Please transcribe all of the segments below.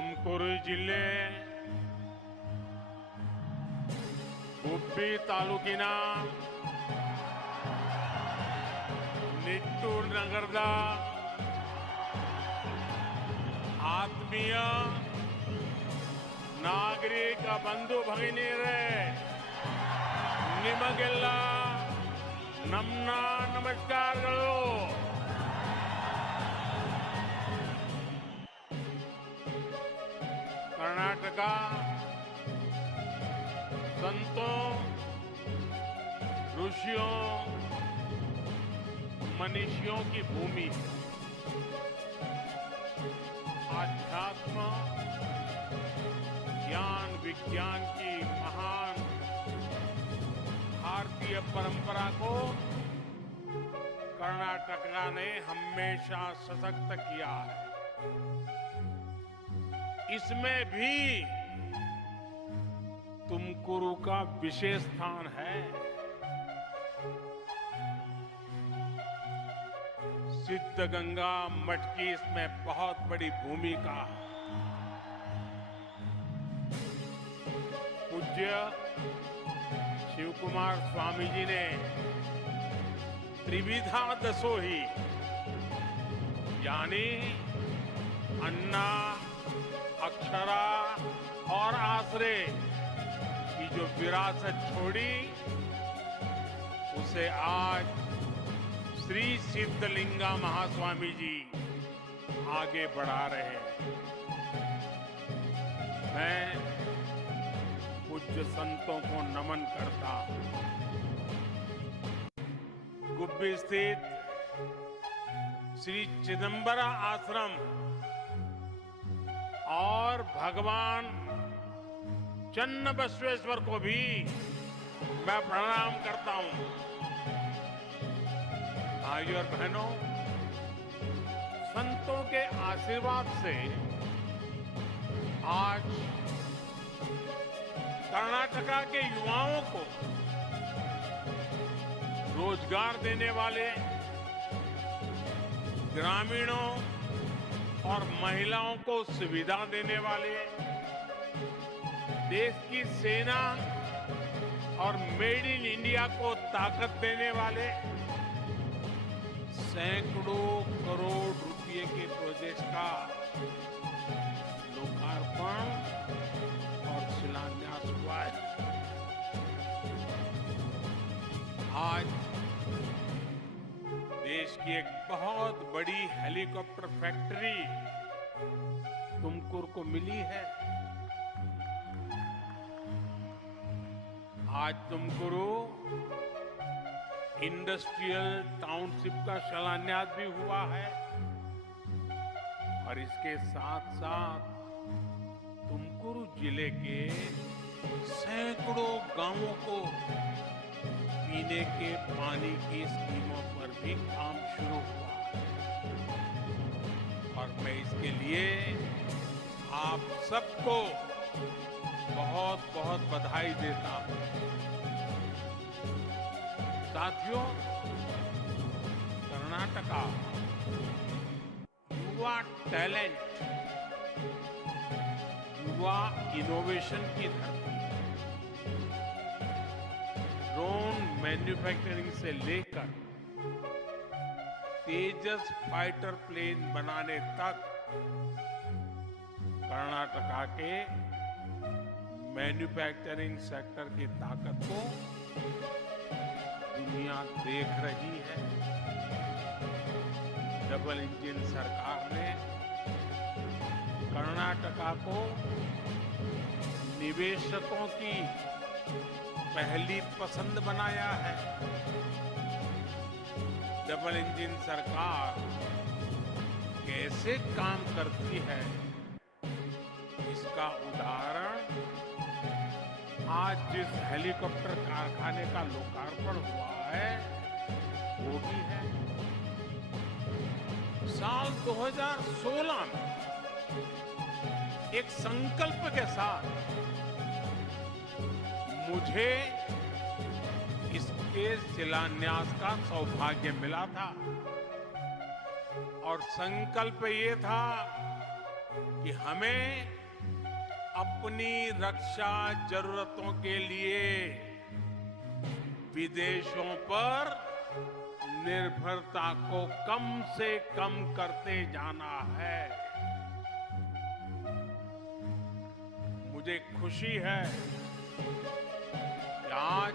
ತುಮಕೂರು ಜಿಲ್ಲೆ ಗುಬ್ಬಿ ತಾಲೂಕಿನ ನಿಟ್ಟೂರು ನಗರದ ಆತ್ಮೀಯ ನಾಗರಿಕ ಬಂಧು ಭಗಿನಿಯರೇ, ನಿಮಗೆಲ್ಲ ನಮ್ಮ ನಮಸ್ಕಾರಗಳು. कर्नाटका संतों, ऋषियों, मनीषियों की भूमि, आध्यात्म, ज्ञान विज्ञान की महान भारतीय परंपरा को कर्नाटका ने हमेशा सशक्त किया है. इसमें भी तुमकुरु का विशेष स्थान है. सिद्धगंगा मठ की इसमें बहुत बड़ी भूमिका है. पूज्य शिवकुमार स्वामी जी ने त्रिविधा दसोही यानी अन्ना, अक्षरा और आश्रय की जो विरासत छोड़ी, उसे आज श्री सिद्धलिंगा महास्वामी जी आगे बढ़ा रहे हैं. मैं पूज्य संतों को नमन करता हूं. गुब्बी स्थित श्री चिदंबरा आश्रम और भगवान चन्न बसवेश्वर को भी मैं प्रणाम करता हूं. भाइयों और बहनों, संतों के आशीर्वाद से आज कर्नाटका के युवाओं को रोजगार देने वाले, ग्रामीणों और महिलाओं को सुविधा देने वाले, देश की सेना और मेड इन इंडिया को ताकत देने वाले सैकड़ों करोड़ रुपए के प्रोजेक्ट का लोकार्पण और शिलान्यास हुआ है. आज देश की एक बहुत बड़ी हेलीकॉप्टर फैक्ट्री तुमकुर को मिली है. आज तुमकुरु इंडस्ट्रियल टाउनशिप का शिलान्यास भी हुआ है और इसके साथ साथ तुमकुरु जिले के सैकड़ों गांवों को पीने के पानी की स्कीमों पर भी काम शुरू हुआ और मैं इसके लिए आप सबको बहुत बहुत बधाई देता हूं. साथियों, कर्नाटका युवा टैलेंट, युवा इनोवेशन की धरती. ड्रोन मैन्युफैक्चरिंग से लेकर तेजस फाइटर प्लेन बनाने तक कर्नाटका के मैन्युफैक्चरिंग सेक्टर की ताकत को दुनिया देख रही है. डबल इंजन सरकार ने कर्नाटका को निवेशकों की पहली पसंद बनाया है. डबल इंजन सरकार कैसे काम करती है, इसका उदाहरण आज जिस हेलीकॉप्टर कारखाने का लोकार्पण हुआ है वो भी है. साल 2016 में एक संकल्प के साथ मुझे इसके शिलान्यास का सौभाग्य मिला था और संकल्प ये था कि हमें अपनी रक्षा जरूरतों के लिए विदेशों पर निर्भरता को कम से कम करते जाना है। मुझे खुशी है कि आज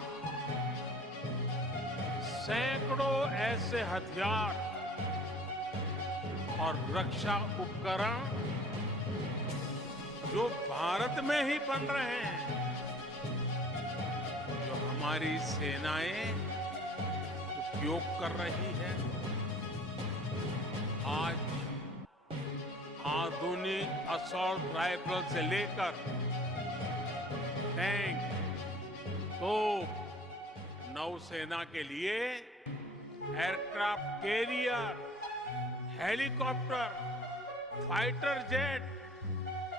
सैकड़ों ऐसे हथियार और रक्षा उपकरण जो भारत में ही बन रहे हैं, जो हमारी सेनाएं उपयोग कर रही है। आज आधुनिक असॉल्ट राइफल से लेकर टैंक, तोप, नौसेना के लिए aircraft carrier, helicopter, fighter jet,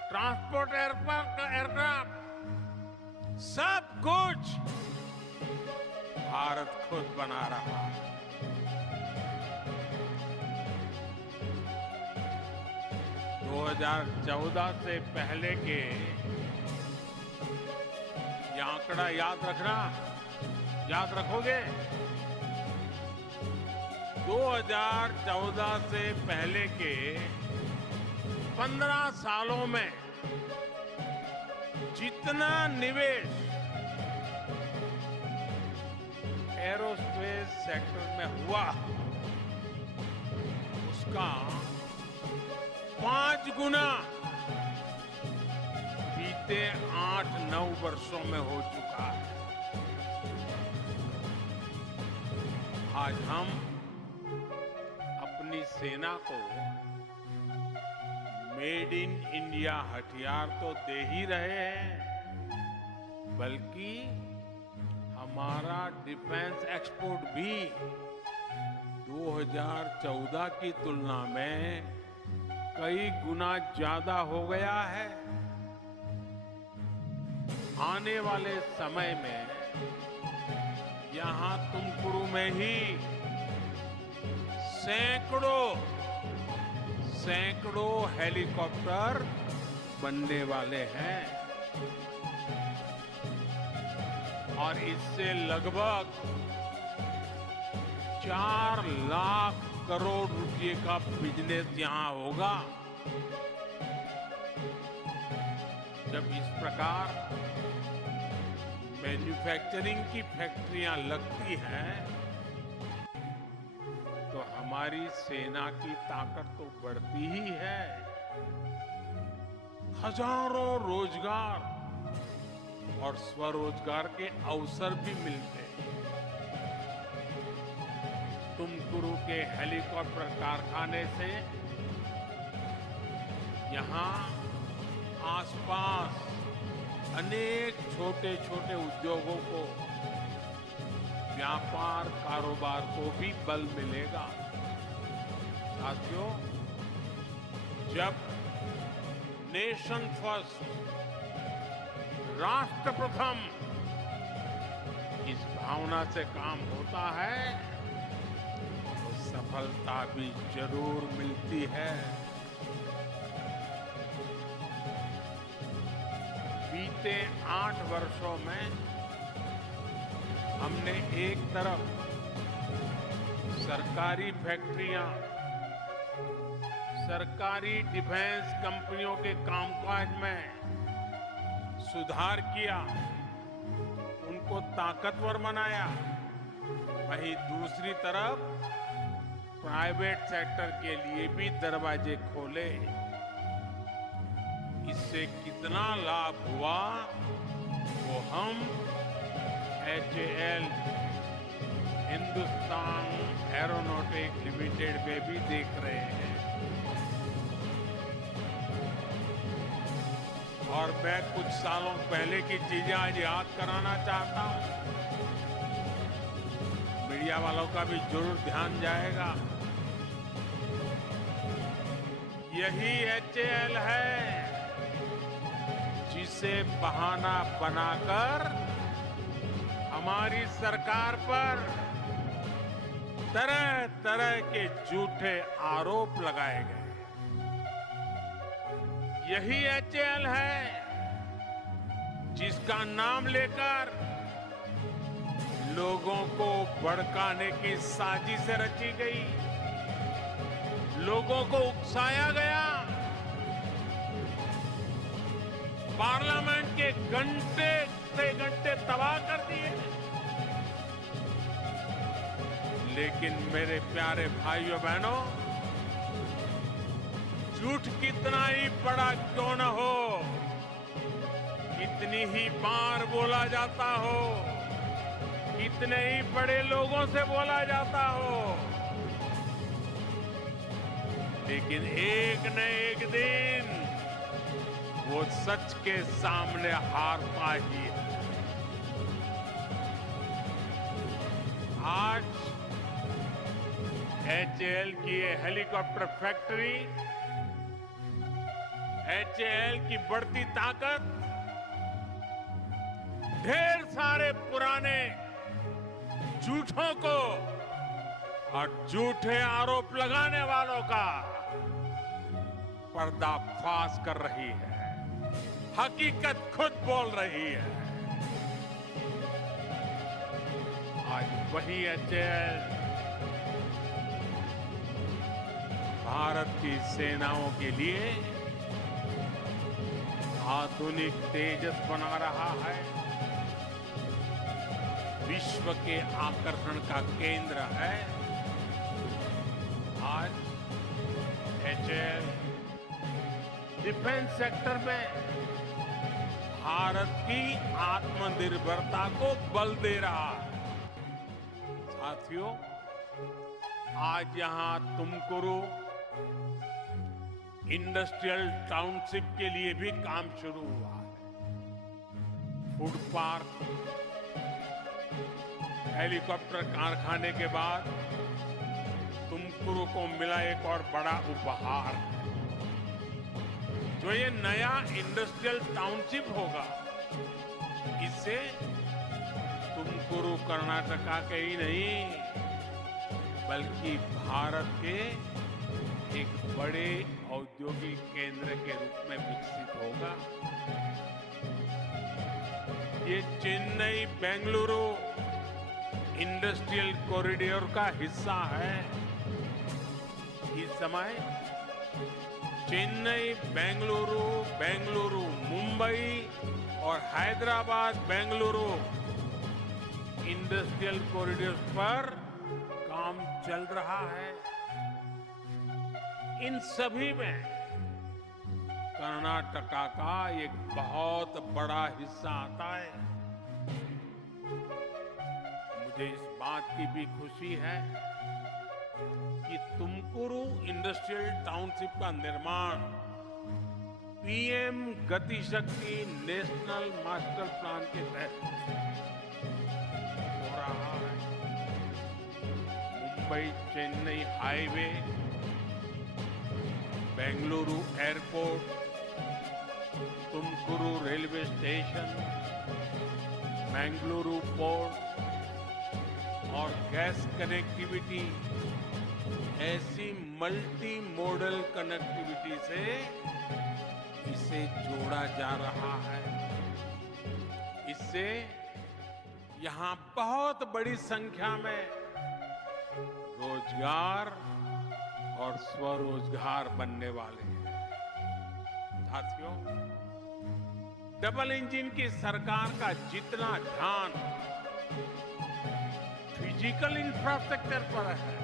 transport aircraft, सब कुछ भारत खुद बना रहा है। दो 2014 से पहले के ये आंकड़ा याद रखना, याद रखोगे? 2014 से पहले के 15 सालों में जितना निवेश एरोस्पेस सेक्टर में हुआ, उसका 5 गुना बीते 8-9 वर्षों में हो चुका है। आज हम अपनी सेना को मेड इन इंडिया हथियार तो दे ही रहे हैं, बल्कि हमारा डिफेंस एक्सपोर्ट भी 2014 की तुलना में कई गुना ज्यादा हो गया है। आने वाले समय में यहां तुमकुरू में ही सैकड़ों हेलीकॉप्टर बनने वाले हैं और इससे लगभग 4 लाख करोड़ रुपए का बिजनेस यहां होगा। जब इस प्रकार मैन्युफैक्चरिंग की फैक्ट्रियां लगती हैं तो हमारी सेना की ताकत तो बढ़ती ही है। हजारों रोजगार और स्वरोजगार के अवसर भी मिलते हैं। तुमकुरू के हेलीकॉप्टर कारखाने से यहां आसपास अनेक छोटे छोटे उद्योगों को, व्यापार कारोबार को भी बल मिलेगा। साथियों, जब नेशन फर्स्ट, राष्ट्र प्रथम इस भावना से काम होता है तो सफलता भी जरूर मिलती है। बीते 8 वर्षों में हमने एक तरफ सरकारी फैक्ट्रियां, सरकारी डिफेंस कंपनियों के कामकाज में सुधार किया, उनको ताकतवर बनाया, वहीं दूसरी तरफ प्राइवेट सेक्टर के लिए भी दरवाजे खोले। इससे कितना लाभ हुआ वो हम HAL, हिंदुस्तान एरोनॉटिक्स लिमिटेड में भी देख रहे हैं। और मैं कुछ सालों पहले की चीजें आज याद कराना चाहता हूं। मीडिया वालों का भी जरूर ध्यान जाएगा। यही HAL है जिसे बहाना बनाकर हमारी सरकार पर तरह तरह के झूठे आरोप लगाए गए। यही एचएएल है जिसका नाम लेकर लोगों को भड़काने की साजिश रची गई, लोगों को उकसाया गया, पार्लियामेंट के घंटे से घंटे तबाह कर दिए। लेकिन मेरे प्यारे भाइयों बहनों, झूठ कितना ही बड़ा क्यों न हो, कितनी ही बार बोला जाता हो, कितने ही बड़े लोगों से बोला जाता हो, लेकिन एक न एक दिन वो सच के सामने हारता ही है। आज एचएएल की ये हेलीकॉप्टर फैक्ट्री, एचएएल की बढ़ती ताकत ढेर सारे पुराने झूठों को और झूठे आरोप लगाने वालों का पर्दाफाश कर रही है, हकीकत खुद बोल रही है। आज वही एचएएल भारत की सेनाओं के लिए आधुनिक तेजस बना रहा है, विश्व के आकर्षण का केंद्र है। आज एचएएल डिफेंस सेक्टर में भारत की आत्मनिर्भरता को बल दे रहा है। साथियों, आज यहां तुमकुरू इंडस्ट्रियल टाउनशिप के लिए भी काम शुरू हुआ है। फूड पार्क, हेलीकॉप्टर कारखाने के बाद तुमकुरू को मिला एक और बड़ा उपहार, जो ये नया इंडस्ट्रियल टाउनशिप होगा। इससे तुमकुरू कर्नाटका के ही नहीं, बल्कि भारत के एक बड़े औद्योगिक केंद्र के रूप में विकसित होगा। ये चेन्नई बेंगलुरु इंडस्ट्रियल कॉरिडोर का हिस्सा है। इस समय चेन्नई बेंगलुरु, बेंगलुरु मुंबई और हैदराबाद बेंगलुरु इंडस्ट्रियल कॉरिडोर पर काम चल रहा है। इन सभी में कर्नाटका का एक बहुत बड़ा हिस्सा आता है। मुझे इस बात की भी खुशी है कि तुमकुरू इंडस्ट्रियल टाउनशिप का निर्माण पीएम गति शक्ति नेशनल मास्टर प्लान के तहत हो रहा है। Mumbai Chennai highway, Bengaluru airport, Tumakuru railway station, Bengaluru port और गैस कनेक्टिविटी, ऐसी मल्टी मॉडल कनेक्टिविटी से इसे जोड़ा जा रहा है। इससे यहां बहुत बड़ी संख्या में रोजगार और स्वरोजगार बनने वाले हैं। साथियों, डबल इंजन की सरकार का जितना ध्यान फिजिकल इंफ्रास्ट्रक्चर पर है,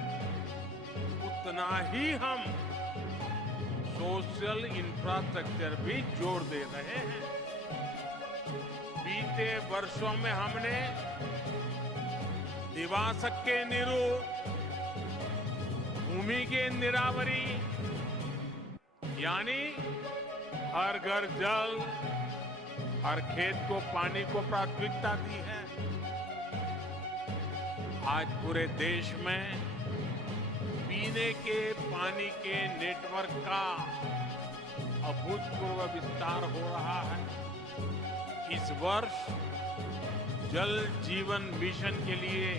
उतना ही हम सोशल इंफ्रास्ट्रक्चर भी जोड़ दे रहे हैं। बीते वर्षों में हमने निवास के निरू, भूमि के निरावरी, यानी हर घर जल, हर खेत को पानी को प्राथमिकता दी है। आज पूरे देश में पीने के पानी के नेटवर्क का अभूतपूर्व विस्तार हो रहा है। इस वर्ष जल जीवन मिशन के लिए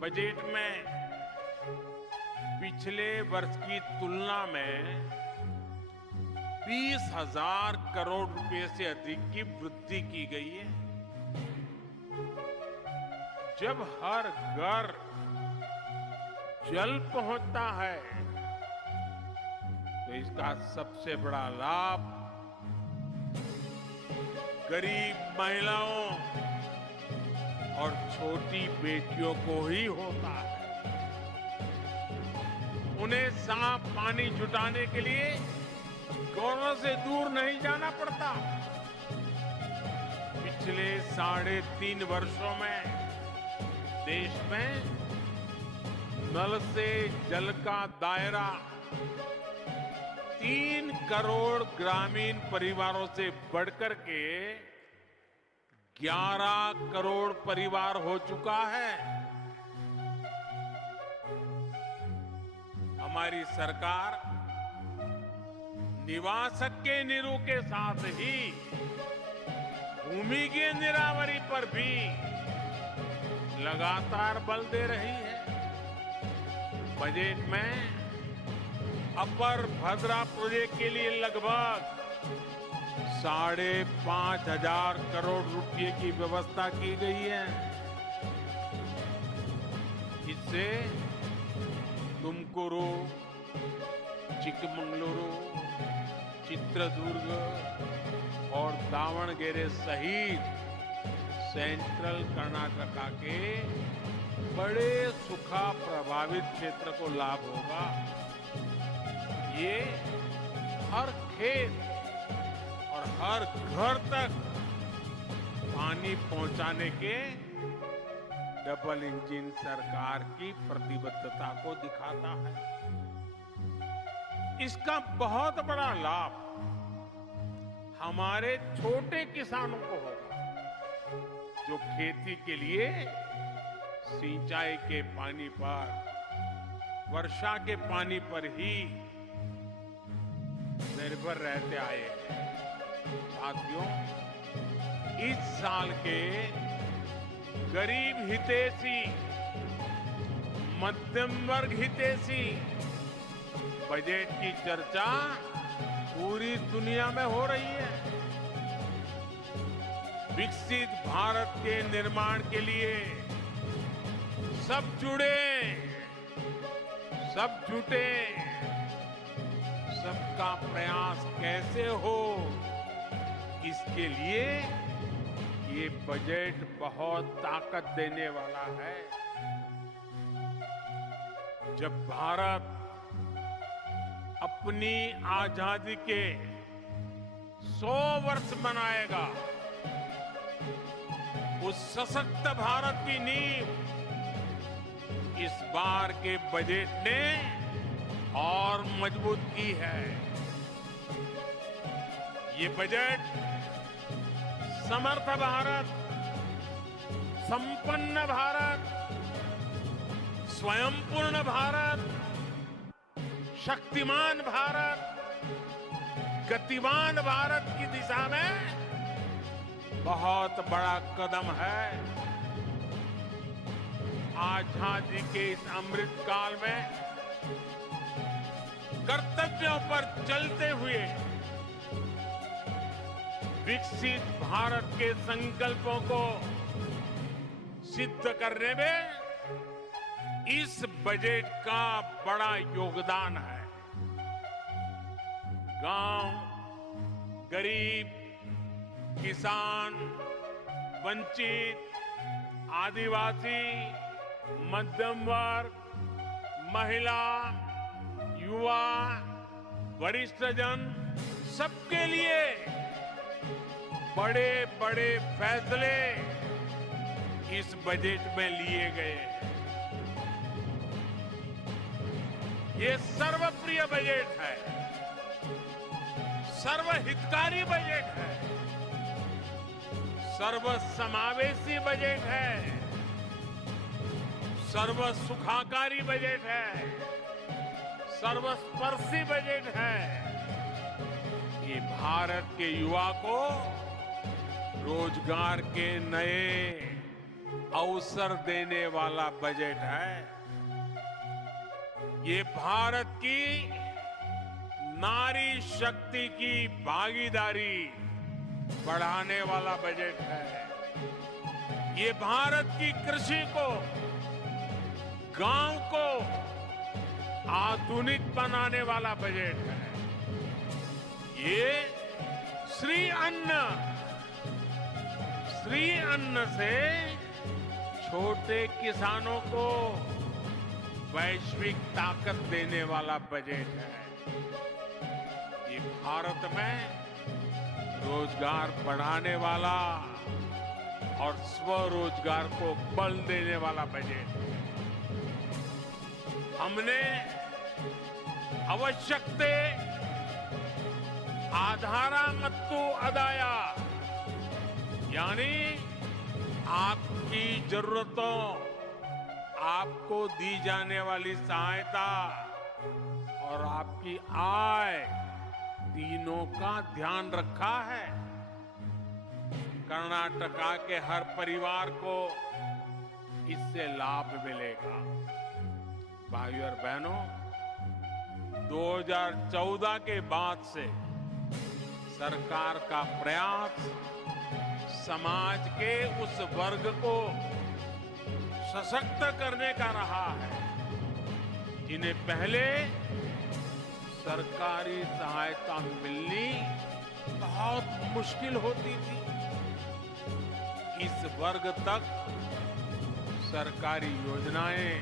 बजट में पिछले वर्ष की तुलना में 20,000 करोड़ रुपए से अधिक की वृद्धि की गई है। जब हर घर जल पहुंचता है तो इसका सबसे बड़ा लाभ गरीब महिलाओं और छोटी बेटियों को ही होता है। उन्हें साफ पानी जुटाने के लिए घरों से दूर नहीं जाना पड़ता। पिछले 3.5 वर्षों में देश में नल से जल का दायरा 3 करोड़ ग्रामीण परिवारों से बढ़कर के 11 करोड़ परिवार हो चुका है। हमारी सरकार निवासक के नीरू के साथ ही भूमि की नीरावरी पर भी लगातार बल दे रही है। बजट में अपर भद्रा प्रोजेक्ट के लिए लगभग 5,500 करोड़ रुपए की व्यवस्था की गई है। इससे तुमकुरू, चिकमंगलुरु, चित्रदुर्ग और दावणगेरे सहित सेंट्रल कर्नाटका के बड़े सूखा प्रभावित क्षेत्र को लाभ होगा। ये हर खेत और हर घर तक पानी पहुंचाने के डबल इंजन सरकार की प्रतिबद्धता को दिखाता है। इसका बहुत बड़ा लाभ हमारे छोटे किसानों को होगा, जो खेती के लिए सिंचाई के पानी पर, वर्षा के पानी पर ही निर्भर रहते आए हैं। साथियों, इस साल के गरीब हितैषी, मध्यम वर्ग हितैषी बजट की चर्चा पूरी दुनिया में हो रही है। विकसित भारत के निर्माण के लिए सब जुड़े, सब जुटे, सबका प्रयास कैसे हो, इसके लिए ये बजट बहुत ताकत देने वाला है। जब भारत अपनी आजादी के 100 वर्ष मनाएगा, उस सशक्त भारत की नींव इस बार के बजट ने और मजबूत की है। ये बजट समर्थ भारत, संपन्न भारत, स्वयंपूर्ण भारत, शक्तिमान भारत, गतिमान भारत की दिशा में बहुत बड़ा कदम है। आजादी के इस अमृत काल में कर्तव्यों पर चलते हुए विकसित भारत के संकल्पों को सिद्ध करने में इस बजट का बड़ा योगदान है। गांव, गरीब, किसान, वंचित, आदिवासी, मध्यम वर्ग, महिला, युवा, वरिष्ठजन, सबके लिए बड़े बड़े फैसले इस बजट में लिए गए हैं। ये सर्वप्रिय बजट है, सर्वहितकारी बजट है, सर्वसमावेशी बजट है, सर्वसुखाकारी बजट है, सर्वस्पर्शी बजट है। ये भारत के युवा को रोजगार के नए अवसर देने वाला बजट है। ये भारत की नारी शक्ति की भागीदारी बढ़ाने वाला बजट है। ये भारत की कृषि को, गांव को आधुनिक बनाने वाला बजट है। ये श्री अन्न से छोटे किसानों को वैश्विक ताकत देने वाला बजट है। ये भारत में रोजगार बढ़ाने वाला और स्वरोजगार को बल देने वाला बजट है। हमने आवश्यकते आधारा मत्तु अदाया, यानी आपकी जरूरतों, आपको दी जाने वाली सहायता और आपकी आय, तीनों का ध्यान रखा है। कर्नाटका के हर परिवार को इससे लाभ मिलेगा। भाइयों और बहनों, 2014 के बाद से सरकार का प्रयास समाज के उस वर्ग को सशक्त करने का रहा है जिन्हें पहले सरकारी सहायता मिलनी बहुत मुश्किल होती थी। इस वर्ग तक सरकारी योजनाएं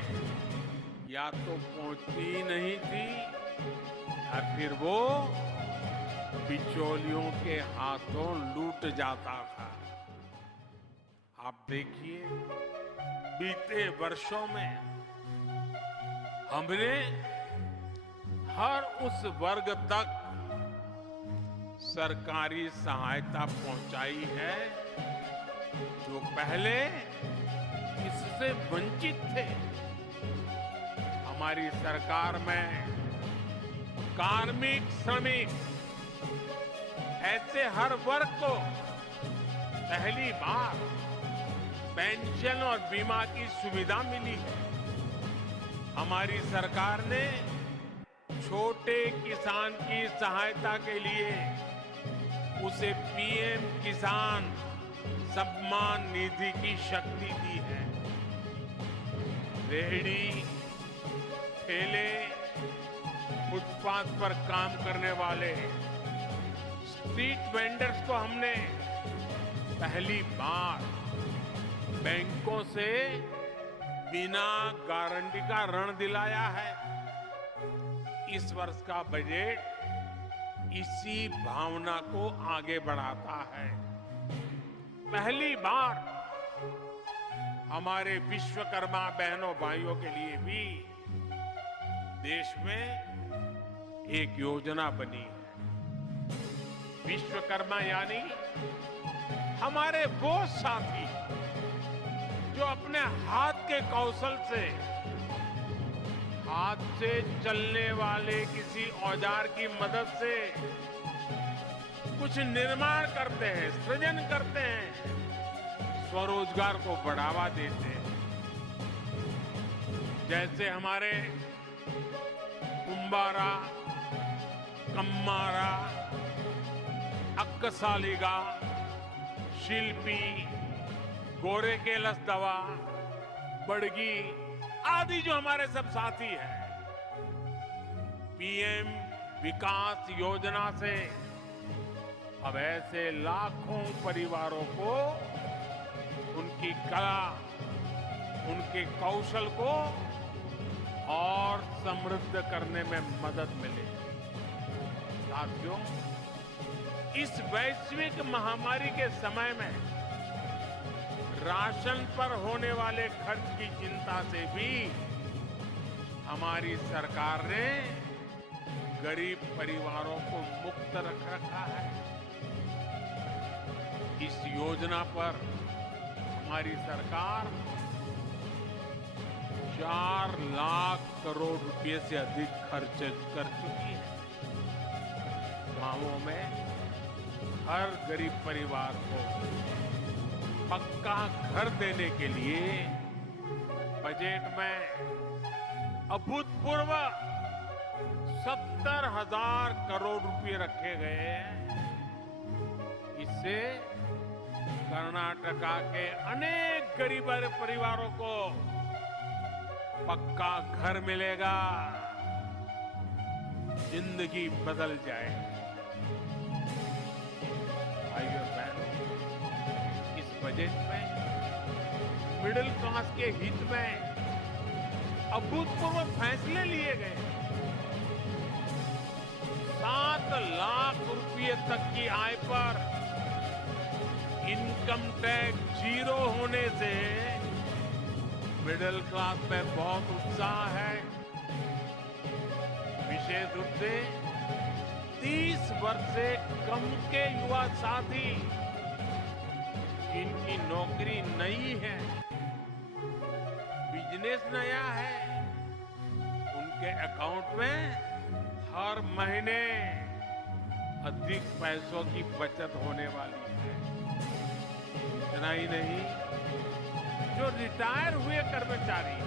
या तो पहुंचती ही नहीं थी या फिर वो बिचौलियों के हाथों लूट जाता था। आप देखिए, बीते वर्षों में हमने हर उस वर्ग तक सरकारी सहायता पहुंचाई है जो पहले इससे वंचित थे। हमारी सरकार में कार्मिक, श्रमिक, ऐसे हर वर्ग को पहली बार पेंशन और बीमा की सुविधा मिली है। हमारी सरकार ने छोटे किसान की सहायता के लिए उसे पीएम किसान सम्मान निधि की शक्ति दी है। रेहड़ी, ठेले, फुटपाथ पर काम करने वाले स्ट्रीट वेंडर्स को हमने पहली बार बैंकों से बिना गारंटी का ऋण दिलाया है। इस वर्ष का बजट इसी भावना को आगे बढ़ाता है। पहली बार हमारे विश्वकर्मा बहनों भाइयों के लिए भी देश में एक योजना बनी है। विश्वकर्मा यानी हमारे वो साथी जो अपने हाथ के कौशल से, हाथ से चलने वाले किसी औजार की मदद से कुछ निर्माण करते हैं, सृजन करते हैं, स्वरोजगार को बढ़ावा देते हैं। जैसे हमारे कुंभारा, कम्मारा, अक्कसालिगा, शिल्पी, गोरे के लसदवा, बड़गी आदि जो हमारे सब साथी हैं, पीएम विकास योजना से अब ऐसे लाखों परिवारों को उनकी कला, उनके कौशल को और समृद्ध करने में मदद मिले। साथियों, इस वैश्विक महामारी के समय में राशन पर होने वाले खर्च की चिंता से भी हमारी सरकार ने गरीब परिवारों को मुक्त रख रखा है। इस योजना पर हमारी सरकार 4 लाख करोड़ रुपए से अधिक खर्च कर चुकी है। गांवों में हर गरीब परिवार को पक्का घर देने के लिए बजट में अभूतपूर्व 70,000 करोड़ रुपए रखे गए हैं। इससे कर्नाटका के अनेक गरीब परिवारों को पक्का घर मिलेगा, जिंदगी बदल जाएगी। भाइयों और बहनों, इस बजट में मिडिल क्लास के हित में अभूतपूर्व फैसले लिए गए। 7 लाख रुपए तक की आय पर इनकम टैक्स 0 होने से मिडिल क्लास में बहुत उत्साह है। विशेष रूप से 30 वर्ष से कम के युवा साथी जिनकी नौकरी नई है, बिजनेस नया है, उनके अकाउंट में हर महीने अधिक पैसों की बचत होने वाली है। इतना ही नहीं, जो रिटायर हुए कर्मचारी,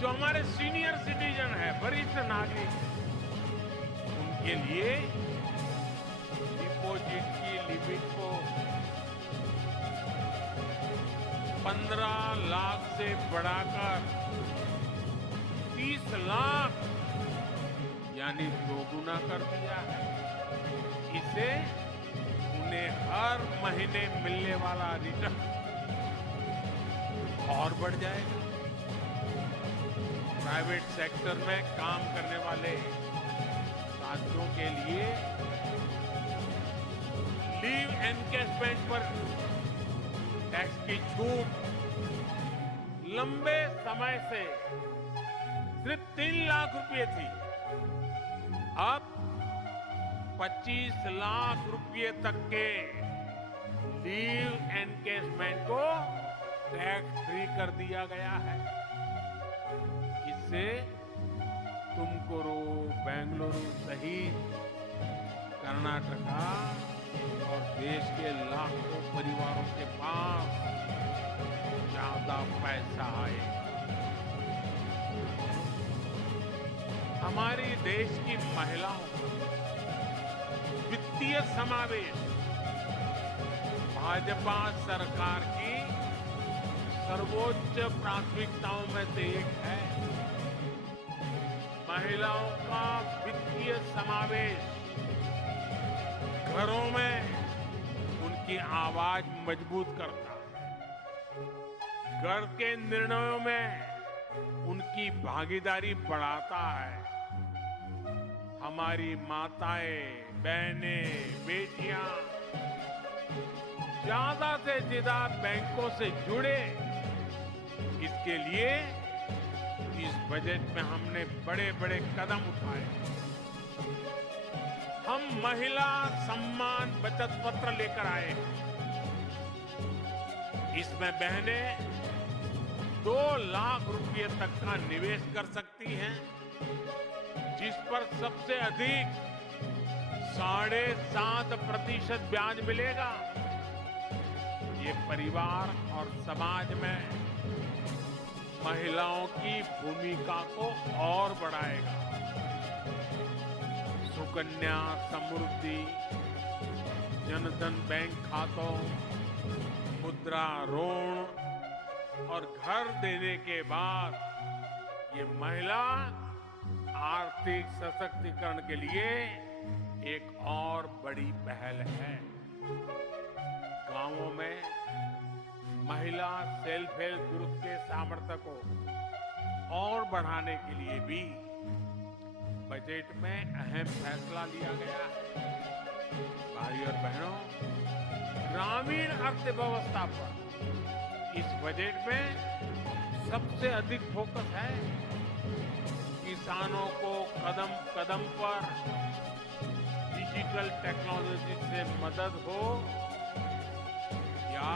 जो हमारे सीनियर सिटीजन है, वरिष्ठ नागरिक, उनके लिए डिपॉजिट की लिमिट को 15 लाख से बढ़ाकर 30 लाख यानी 2 गुना कर दिया है। इससे उन्हें हर महीने मिलने वाला रिटर्न और बढ़ जाएगा। प्राइवेट सेक्टर में काम करने वाले साथियों के लिए लीव एनकेजमेंट पर टैक्स की छूट लंबे समय से सिर्फ 3 लाख रुपए थी, अब 25 लाख रुपए तक के लीव एनकेजमेंट को टैक्स फ्री कर दिया गया है। इससे तुमकुरू, बेंगलुरु सहित कर्नाटका और देश के लाखों परिवारों के पास ज्यादा पैसा आएगा। हमारी देश की महिलाओं का वित्तीय समावेश भाजपा सरकार की सर्वोच्च प्राथमिकताओं में से एक है। महिलाओं का वित्तीय समावेश घरों में उनकी आवाज मजबूत करता है, घर के निर्णयों में उनकी भागीदारी बढ़ाता है। हमारी माताएं, बहनें, बेटियां ज्यादा से ज्यादा बैंकों से जुड़े, इसके लिए इस बजट में हमने बड़े बड़े कदम उठाए। हम महिला सम्मान बचत पत्र लेकर आए। इसमें बहनें 2 लाख रुपए तक का निवेश कर सकती हैं, जिस पर सबसे अधिक 7.5% ब्याज मिलेगा। ये परिवार और समाज में महिलाओं की भूमिका को और बढ़ाएगा। सुकन्या समृद्धि, जनधन बैंक खातों, मुद्रा ऋण और घर देने के बाद ये महिला आर्थिक सशक्तिकरण के लिए एक और बड़ी पहल है। गांवों में महिला सेल्फ हेल्प ग्रुप के सामर्थ्य को और बढ़ाने के लिए भी बजट में अहम फैसला लिया गया है। भाई और बहनों, ग्रामीण अर्थव्यवस्था पर इस बजट में सबसे अधिक फोकस है। किसानों को कदम कदम पर डिजिटल टेक्नोलॉजी से मदद हो या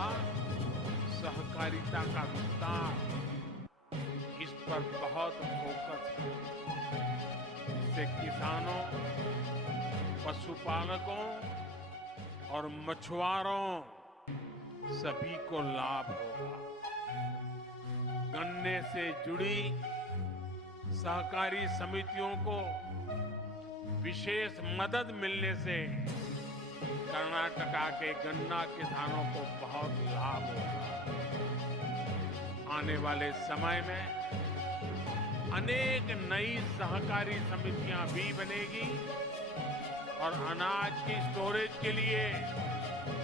सहकारिता का विस्तार, इस पर बहुत फोकस है। इससे किसानों, पशुपालकों और मछुआरों सभी को लाभ होगा। गन्ने से जुड़ी सहकारी समितियों को विशेष मदद मिलने से कर्नाटका के गन्ना किसानों को बहुत लाभ होगा। आने वाले समय में अनेक नई सहकारी समितियां भी बनेगी और अनाज की स्टोरेज के लिए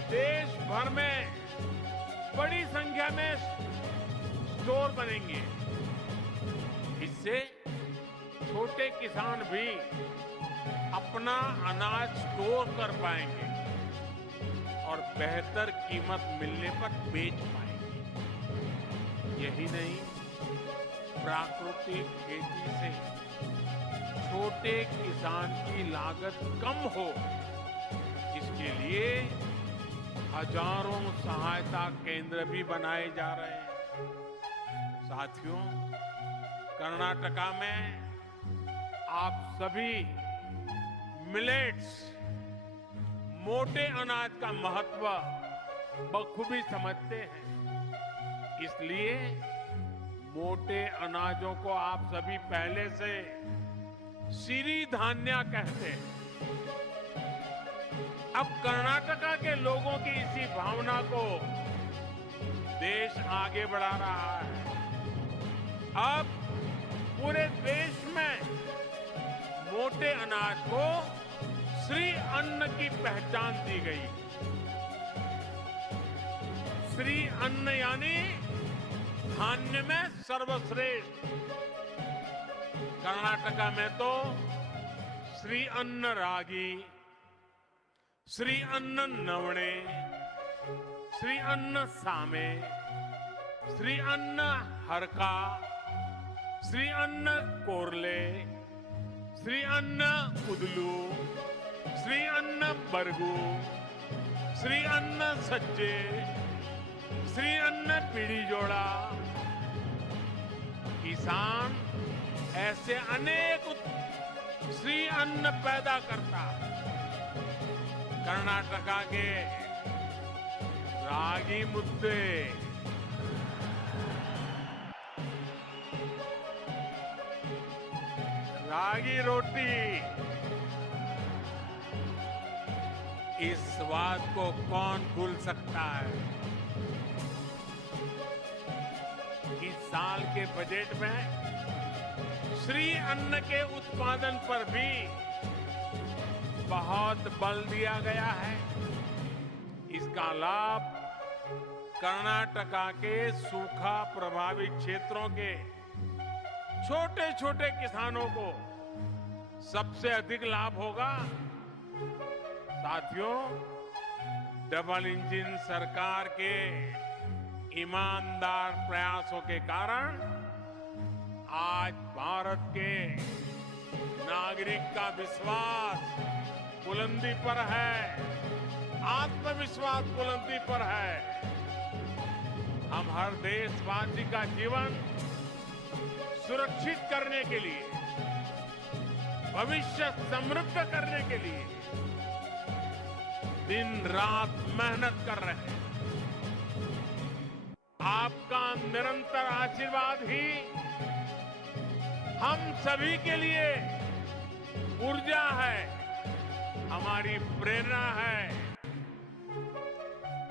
देश भर में बड़ी संख्या में स्टोर बनेंगे। इससे छोटे किसान भी अपना अनाज स्टोर कर पाएंगे और बेहतर कीमत मिलने पर बेच पाएंगे। यही नहीं, प्राकृतिक खेती से छोटे किसान की लागत कम हो, इसके लिए हजारों सहायता केंद्र भी बनाए जा रहे हैं। साथियों, कर्नाटका में आप सभी मिलेट्स, मोटे अनाज का महत्व बखूबी समझते हैं। इसलिए मोटे अनाजों को आप सभी पहले से सिरीधान्या कहते हैं। अब कर्नाटका के लोगों की इसी भावना को देश आगे बढ़ा रहा है। अब पूरे देश में मोटे अनाज को श्री अन्न की पहचान दी गई। श्री अन्न यानी धान्य में सर्वश्रेष्ठ। कर्नाटका में तो श्री अन्न रागी, श्री अन्न नवणे, श्री अन्न सामे, श्री अन्न हरका, श्री अन्न कोरले, श्री अन्न उदलू, श्री अन्न बरगू, श्री अन्न सज्जे, श्री अन्न पीढ़ी जोड़ा। किसान ऐसे अनेक श्री अन्न पैदा करता। कर्नाटका के रागी मुद्दे, रागी रोटी, इस स्वाद को कौन भूल सकता है। इस साल के बजट में श्री अन्न के उत्पादन पर भी बहुत बल दिया गया है। इसका लाभ कर्नाटका के सूखा प्रभावित क्षेत्रों के छोटे छोटे किसानों को सबसे अधिक लाभ होगा। साथियों, डबल इंजन सरकार के ईमानदार प्रयासों के कारण आज भारत के नागरिक का विश्वास बुलंदी पर है, आत्मविश्वास बुलंदी पर है। हम हर देशवासी का जीवन सुरक्षित करने के लिए, भविष्य समृद्ध करने के लिए दिन रात मेहनत कर रहे हैं। आपका निरंतर आशीर्वाद ही हम सभी के लिए ऊर्जा है, हमारी प्रेरणा है।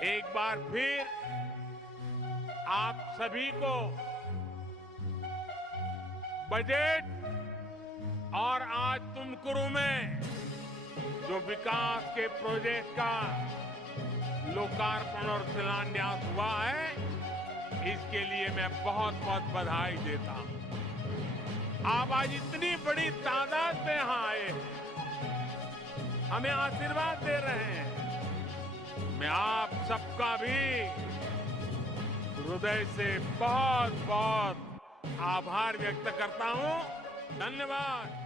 एक बार फिर आप सभी को बजट और आज तुमकुरु में जो विकास के प्रोजेक्ट का लोकार्पण और शिलान्यास हुआ है, इसके लिए मैं बहुत बहुत बधाई देता हूं। आप आज इतनी बड़ी तादाद में यहां आए हैं, हमें आशीर्वाद दे रहे हैं। मैं आप सबका भी हृदय से बहुत बहुत आभार व्यक्त करता हूं। धन्यवाद।